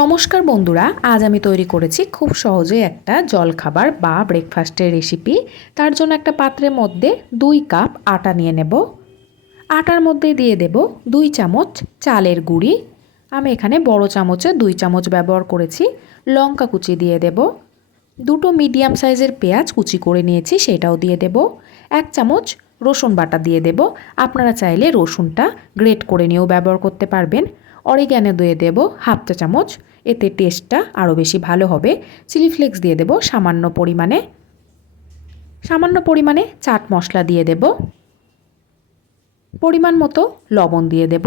নমস্কার বন্ধুরা, আজ আমি তৈরি করেছি খুব সহজে একটা জলখাবার বা ব্রেকফাস্টের রেসিপি তার জন্য একটা পাত্রের মধ্যে দুই কাপ আটা নিয়ে নেব। আটার মধ্যে দিয়ে দেব দুই চামচ চালের গুঁড়ি। আমি এখানে বড় চামচে দুই চামচ ব্যবহার করেছি। লঙ্কা কুচি দিয়ে দেব। দুটো মিডিয়াম সাইজের পেঁয়াজ কুচি করে নিয়েছি, সেটাও দিয়ে দেব। এক চামচ রসুন বাটা দিয়ে দেব। আপনারা চাইলে রসুনটা গ্রেট করে নিয়েও ব্যবহার করতে পারবেন। অরিগ্যানো দিয়ে দেব হাফ চা চামচ। এতে টেস্টটা আরও বেশি ভালো হবে। চিলি ফ্লেক্স দিয়ে দেব সামান্য পরিমাণে। সামান্য পরিমাণে চাট মশলা দিয়ে দেব। পরিমাণ মতো লবণ দিয়ে দেব।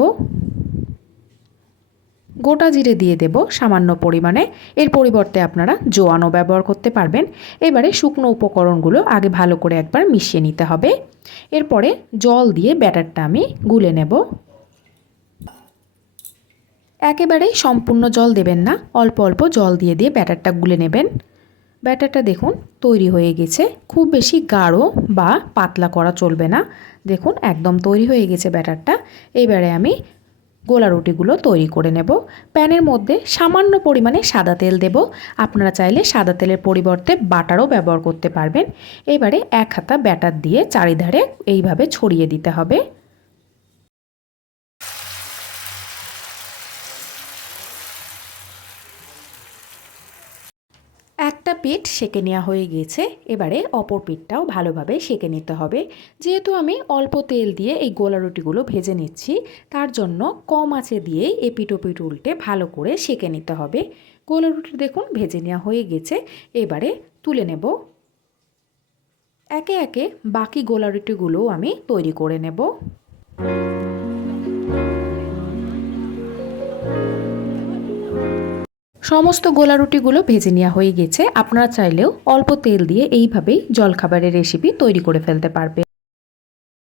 গোটা জিরে দিয়ে দেব সামান্য পরিমাণে। এর পরিবর্তে আপনারা জোয়ানও ব্যবহার করতে পারবেন। এবারে শুকনো উপকরণগুলো আগে ভালো করে একবার মিশিয়ে নিতে হবে। এরপরে জল দিয়ে ব্যাটারটা আমি গুলে নেব। একেবারেই সম্পূর্ণ জল দেবেন না, অল্প অল্প জল দিয়ে দিয়ে ব্যাটারটা গুলে নেবেন। ব্যাটারটা দেখুন তৈরি হয়ে গেছে। খুব বেশি গাঢ় বা পাতলা করা চলবে না। দেখুন একদম তৈরি হয়ে গেছে ব্যাটারটা। এবারে আমি গোলা রুটিগুলো তৈরি করে নেব। প্যানের মধ্যে সামান্য পরিমাণে সাদা তেল দেব। আপনারা চাইলে সাদা তেলের পরিবর্তে বাটারও ব্যবহার করতে পারবেন। এবারে এক হাতা ব্যাটার দিয়ে চারিধারে এইভাবে ছড়িয়ে দিতে হবে। একটা পিঠ সেঁকে নেওয়া হয়ে গিয়েছে। এবারে অপর পিঠটাও ভালোভাবে সেঁকে নিতে হবে। যেহেতু আমি অল্প তেল দিয়ে এই গোলা রুটিগুলো ভেজে নিচ্ছি, তার জন্য কম আঁচে দিয়েই এপিট ওপিট উল্টে ভালো করে সেঁকে নিতে হবে। গোলা রুটি দেখুন ভেজে নেওয়া হয়ে গেছে এবারে তুলে নেব। একে একে বাকি গোলা রুটিগুলোও আমি তৈরি করে নেব। সমস্ত গোলা রুটিগুলো ভেজে নেওয়া হয়ে গেছে। আপনারা চাইলেও অল্প তেল দিয়ে এইভাবেই জলখাবারের রেসিপি তৈরি করে ফেলতে পারবে